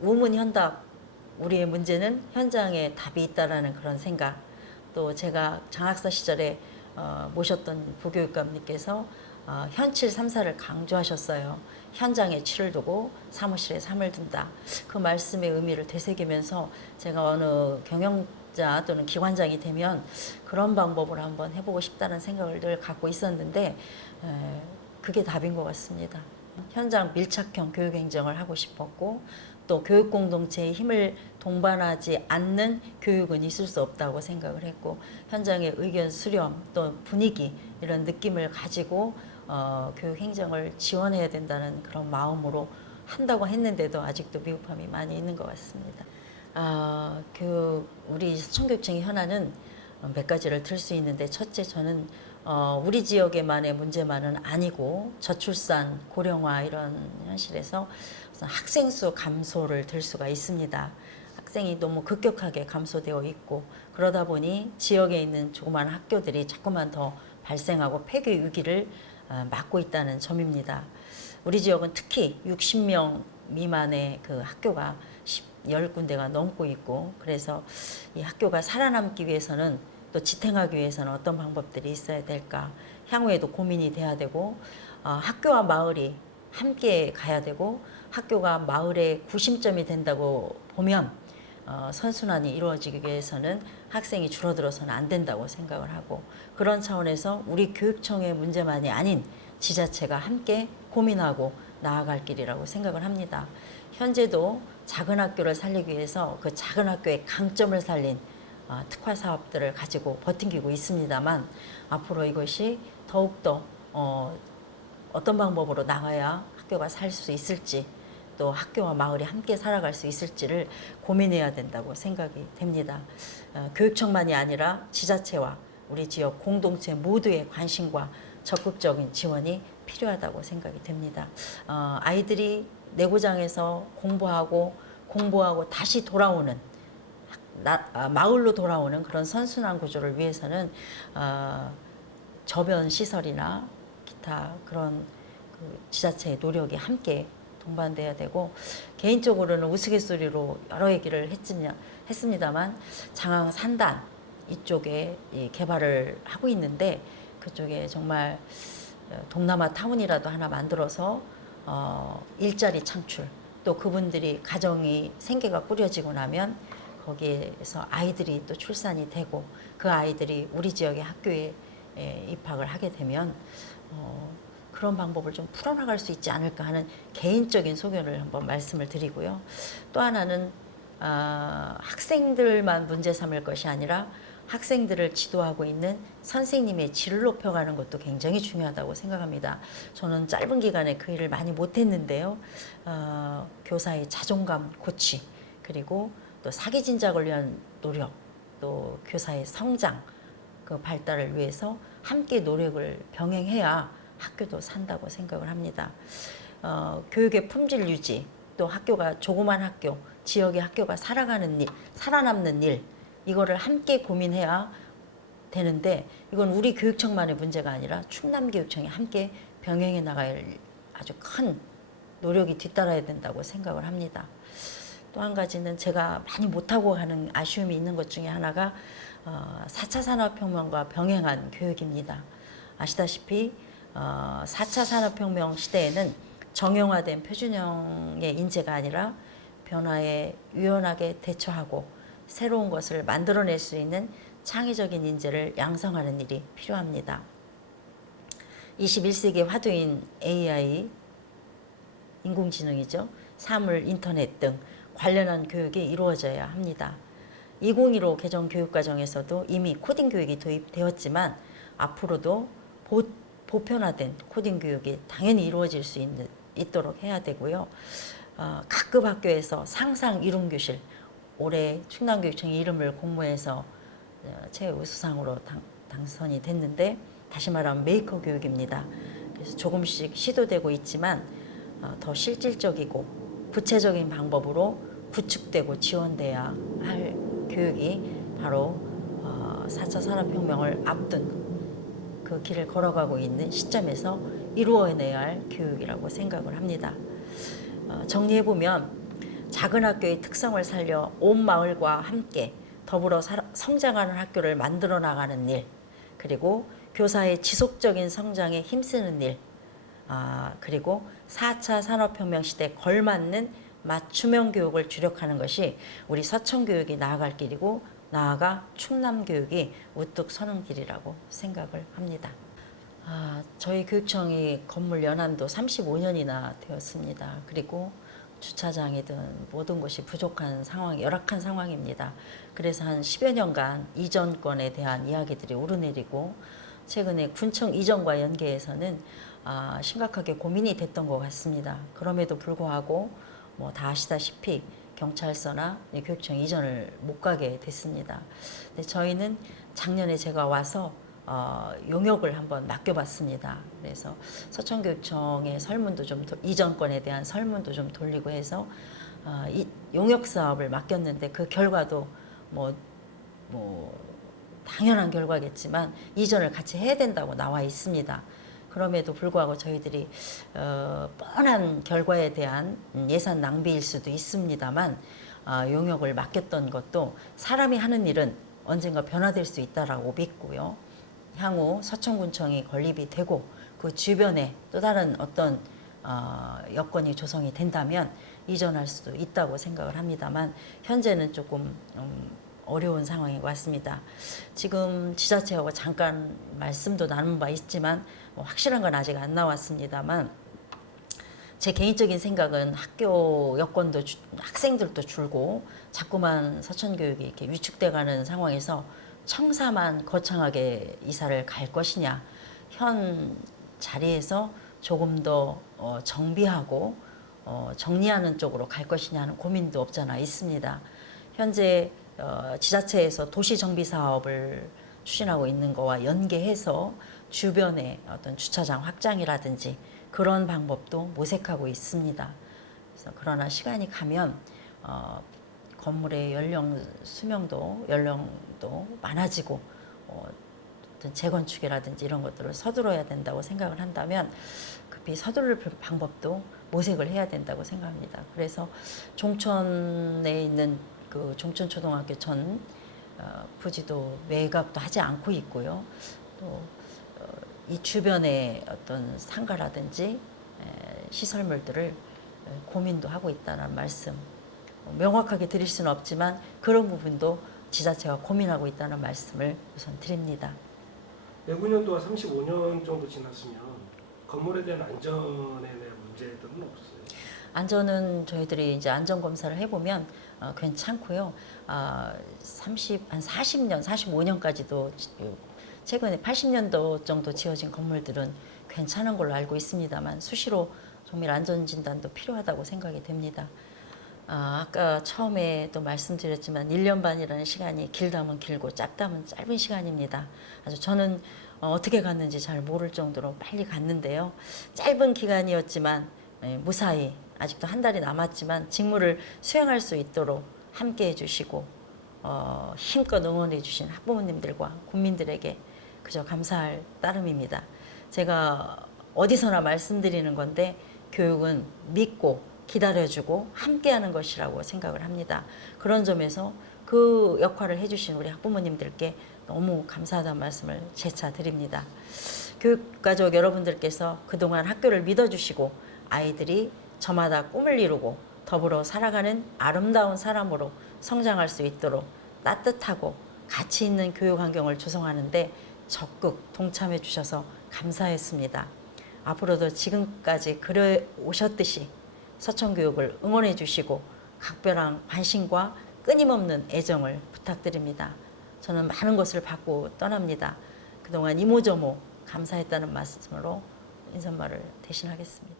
우문현답, 우리의 문제는 현장에 답이 있다라는 그런 생각. 또 제가 장학사 시절에 모셨던 부교육감님께서 현칠 삼사를 강조하셨어요. 현장에 치를 두고 사무실에 삶을 둔다. 그 말씀의 의미를 되새기면서 제가 어느 경영자 또는 기관장이 되면 그런 방법을 한번 해보고 싶다는 생각을 늘 갖고 있었는데 그게 답인 것 같습니다. 현장 밀착형 교육 행정을 하고 싶었고, 또 교육 공동체의 힘을 동반하지 않는 교육은 있을 수 없다고 생각을 했고, 현장의 의견 수렴 또 분위기 이런 느낌을 가지고 교육 행정을 지원해야 된다는 그런 마음으로 한다고 했는데도 아직도 미흡함이 많이 있는 것 같습니다. 우리 청교육청의 현안은 몇 가지를 들 수 있는데, 첫째, 저는 우리 지역에만의 문제만은 아니고 저출산, 고령화 이런 현실에서 학생 수 감소를 들 수가 있습니다. 학생이 너무 급격하게 감소되어 있고, 그러다 보니 지역에 있는 조그만 학교들이 자꾸만 더 발생하고 폐교 위기를 맞고 있다는 점입니다. 우리 지역은 특히 60명 미만의 그 학교가 10군데가 넘고 있고, 그래서 이 학교가 살아남기 위해서는, 또 지탱하기 위해서는 어떤 방법들이 있어야 될까, 향후에도 고민이 돼야 되고, 학교와 마을이 함께 가야 되고, 학교가 마을의 구심점이 된다고 보면 선순환이 이루어지기 위해서는 학생이 줄어들어서는 안 된다고 생각을 하고, 그런 차원에서 우리 교육청의 문제만이 아닌 지자체가 함께 고민하고 나아갈 길이라고 생각을 합니다. 현재도 작은 학교를 살리기 위해서 그 작은 학교의 강점을 살린 특화 사업들을 가지고 버티고 있습니다만, 앞으로 이것이 더욱더 어떤 방법으로 나가야 학교가 살 수 있을지, 또 학교와 마을이 함께 살아갈 수 있을지를 고민해야 된다고 생각이 됩니다. 교육청만이 아니라 지자체와 우리 지역 공동체 모두의 관심과 적극적인 지원이 필요하다고 생각이 됩니다. 아이들이 내고장에서 공부하고 다시 돌아오는, 마을로 돌아오는 그런 선순환 구조를 위해서는 저변 시설이나 기타 그런 그 지자체의 노력이 함께 동반돼야 되고, 개인적으로는 우스갯소리로 여러 얘기를 했습니다만 장항 산단 이쪽에 개발을 하고 있는데, 그쪽에 정말 동남아 타운이라도 하나 만들어서 일자리 창출, 또 그분들이 가정이 생계가 꾸려지고 나면 거기에서 아이들이 또 출산이 되고, 그 아이들이 우리 지역의 학교에 입학을 하게 되면 그런 방법을 좀 풀어나갈 수 있지 않을까 하는 개인적인 소견을 한번 말씀을 드리고요. 또 하나는 학생들만 문제 삼을 것이 아니라 학생들을 지도하고 있는 선생님의 질을 높여가는 것도 굉장히 중요하다고 생각합니다. 저는 짧은 기간에 그 일을 많이 못했는데요. 교사의 자존감 고취, 그리고 또 사기 진작을 위한 노력, 또 교사의 성장, 그 발달을 위해서 함께 노력을 병행해야 학교도 산다고 생각을 합니다. 교육의 품질 유지, 또 학교가 조그만 학교, 지역의 학교가 살아가는 일, 살아남는 일, 이거를 함께 고민해야 되는데, 이건 우리 교육청만의 문제가 아니라 충남교육청이 함께 병행해 나갈 아주 큰 노력이 뒤따라야 된다고 생각을 합니다. 또 한 가지는 제가 많이 못하고 가는 아쉬움이 있는 것 중에 하나가 4차 산업혁명과 병행한 교육입니다. 아시다시피 4차 산업혁명 시대에는 정형화된 표준형의 인재가 아니라 변화에 유연하게 대처하고 새로운 것을 만들어낼 수 있는 창의적인 인재를 양성하는 일이 필요합니다. 21세기 화두인 AI, 인공지능이죠. 사물, 인터넷 등 관련한 교육이 이루어져야 합니다. 2015 개정 교육과정에서도 이미 코딩 교육이 도입되었지만, 앞으로도 보편화된 코딩 교육이 당연히 이루어질 수 있도록 해야 되고요. 각급 학교에서 상상 이룸교실, 올해 충남교육청이 이름을 공모해서 최우수상으로 당선이 됐는데, 다시 말하면 메이커 교육입니다. 그래서 조금씩 시도되고 있지만 더 실질적이고 구체적인 방법으로 구축되고 지원돼야 할 교육이 바로 4차 산업혁명을 앞둔 그 길을 걸어가고 있는 시점에서 이루어내야 할 교육이라고 생각을 합니다. 정리해보면 작은 학교의 특성을 살려 온 마을과 함께 더불어 성장하는 학교를 만들어 나가는 일, 그리고 교사의 지속적인 성장에 힘쓰는 일, 그리고 4차 산업혁명 시대에 걸맞는 맞춤형 교육을 주력하는 것이 우리 서천교육이 나아갈 길이고, 나아가 충남교육이 우뚝 서는 길이라고 생각을 합니다. 저희 교육청이 건물 연한도 35년이나 되었습니다. 그리고 주차장이든 모든 것이 부족한 상황, 열악한 상황입니다. 그래서 한 10여 년간 이전권에 대한 이야기들이 오르내리고, 최근에 군청 이전과 연계해서는 심각하게 고민이 됐던 것 같습니다. 그럼에도 불구하고 뭐 다 아시다시피 경찰서나 교육청 이전을 못 가게 됐습니다. 근데 저희는 작년에 제가 와서 용역을 한번 맡겨봤습니다. 그래서 서천교육청의 설문도 좀 이전권에 대한 설문도 좀 돌리고 해서 이 용역 사업을 맡겼는데, 그 결과도 뭐 당연한 결과겠지만 이전을 같이 해야 된다고 나와 있습니다. 그럼에도 불구하고 저희들이 뻔한 결과에 대한 예산 낭비일 수도 있습니다만, 용역을 맡겼던 것도 사람이 하는 일은 언젠가 변화될 수 있다라고 믿고요. 향후 서천군청이 건립이 되고 그 주변에 또 다른 어떤 여건이 조성이 된다면 이전할 수도 있다고 생각을 합니다만, 현재는 조금 어려운 상황이 왔습니다. 지금 지자체하고 잠깐 말씀도 나눈 바 있지만 확실한 건 아직 안 나왔습니다만, 제 개인적인 생각은 학교 여건도 학생들도 줄고 자꾸만 서천교육이 이렇게 위축돼가는 상황에서 청사만 거창하게 이사를 갈 것이냐, 현 자리에서 조금 더 정비하고 정리하는 쪽으로 갈 것이냐 하는 고민도 없잖아 있습니다. 현재 지자체에서 도시정비 사업을 추진하고 있는 거와 연계해서 주변에 어떤 주차장 확장이라든지 그런 방법도 모색하고 있습니다. 그래서 그러나 시간이 가면 건물의 연령도 많아지고 어떤 재건축이라든지 이런 것들을 서두러야 된다고 생각을 한다면 급히 서두를 방법도 모색을 해야 된다고 생각합니다. 그래서 종천에 있는 그 종천초등학교 전 부지도 매각도 하지 않고 있고요. 또 이 주변에 어떤 상가라든지 시설물들을 고민도 하고 있다는 말씀, 명확하게 드릴 수는 없지만 그런 부분도 지자체가 고민하고 있다는 말씀을 우선 드립니다. 내후년도가 35년 정도 지났으면 건물에 대한 안전에 대한 문제들은 없어요? 안전은 저희들이 이제 안전 검사를 해보면 괜찮고요. 한 40년, 45년까지도 최근에 80년도 정도 지어진 건물들은 괜찮은 걸로 알고 있습니다만, 수시로 정밀 안전 진단도 필요하다고 생각이 됩니다. 아까 처음에도 말씀드렸지만 1년 반이라는 시간이 길다면 길고 짧다면 짧은 시간입니다. 아주 저는 어떻게 갔는지 잘 모를 정도로 빨리 갔는데요. 짧은 기간이었지만 무사히 아직도 한 달이 남았지만 직무를 수행할 수 있도록 함께해 주시고 힘껏 응원해 주신 학부모님들과 국민들에게 그저 감사할 따름입니다. 제가 어디서나 말씀드리는 건데, 교육은 믿고 기다려주고 함께하는 것이라고 생각을 합니다. 그런 점에서 그 역할을 해주신 우리 학부모님들께 너무 감사하다는 말씀을 재차 드립니다. 교육가족 여러분들께서 그동안 학교를 믿어주시고 아이들이 저마다 꿈을 이루고 더불어 살아가는 아름다운 사람으로 성장할 수 있도록 따뜻하고 가치 있는 교육 환경을 조성하는데 적극 동참해 주셔서 감사했습니다. 앞으로도 지금까지 그래 오셨듯이 서천교육을 응원해 주시고 각별한 관심과 끊임없는 애정을 부탁드립니다. 저는 많은 것을 받고 떠납니다. 그동안 이모저모 감사했다는 말씀으로 인사말을 대신하겠습니다.